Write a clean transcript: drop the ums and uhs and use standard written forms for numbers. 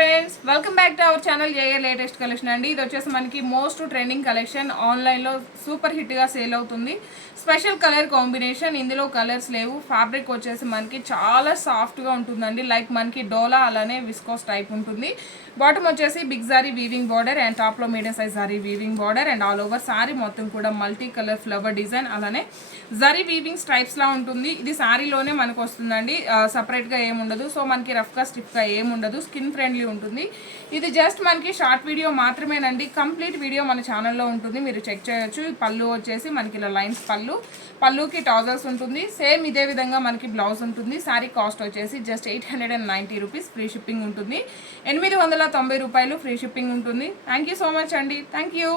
Friends, welcome back to our channel ఏఏ latest collection అండి. ఇది వచ్చేసి మనకి మోస్ట్ ట్రెండింగ్ కలెక్షన్, ఆన్లైన్లో సూపర్ హిట్గా సేల్ అవుతుంది. స్పెషల్ కలర్ కాంబినేషన్, ఇందులో కలర్స్ లేవు. ఫ్యాబ్రిక్ వచ్చేసి మనకి చాలా సాఫ్ట్గా ఉంటుందండి, లైక్ మనకి డోలా అలానే విస్కోస్ టైప్ ఉంటుంది. బాటమ్ వచ్చేసి బిగ్ జారీ వీవింగ్ బార్డర్ అండ్ టాప్లో మీడియం సైజ్ జారీ weaving border and all over sorry మొత్తం కూడా మల్టీ కలర్ ఫ్లవర్ డిజైన్ అలానే జరీ వీవింగ్ స్ట్రైప్స్లా ఉంటుంది. ఇది శారీలోనే మనకు వస్తుందండి, సపరేట్గా ఏముండదు. సో మనకి రఫ్గా స్టిఫ్గా ఏముండదు, స్కిన్ ఫ్రెండ్లీ ఉంటుంది. ఇది జస్ట్ మనకి షార్ట్ వీడియో మాత్రమేనండి, కంప్లీట్ వీడియో మన ఛానల్లో ఉంటుంది, మీరు చెక్ చేయొచ్చు. పళ్ళు వచ్చేసి మనకి ఇలా లైన్స్ పళ్ళుకి టాజర్స్ ఉంటుంది. సేమ్ ఇదే విధంగా మనకి బ్లౌజ్ ఉంటుంది. శారీ కాస్ట్ వచ్చేసి జస్ట్ 890 రూపీస్, ఫ్రీ షిప్పింగ్ ఉంటుంది. 890 రూపాయలు ఫ్రీ షిప్పింగ్ ఉంటుంది. థ్యాంక్ యూ సో మచ్ అండి, థ్యాంక్ యూ.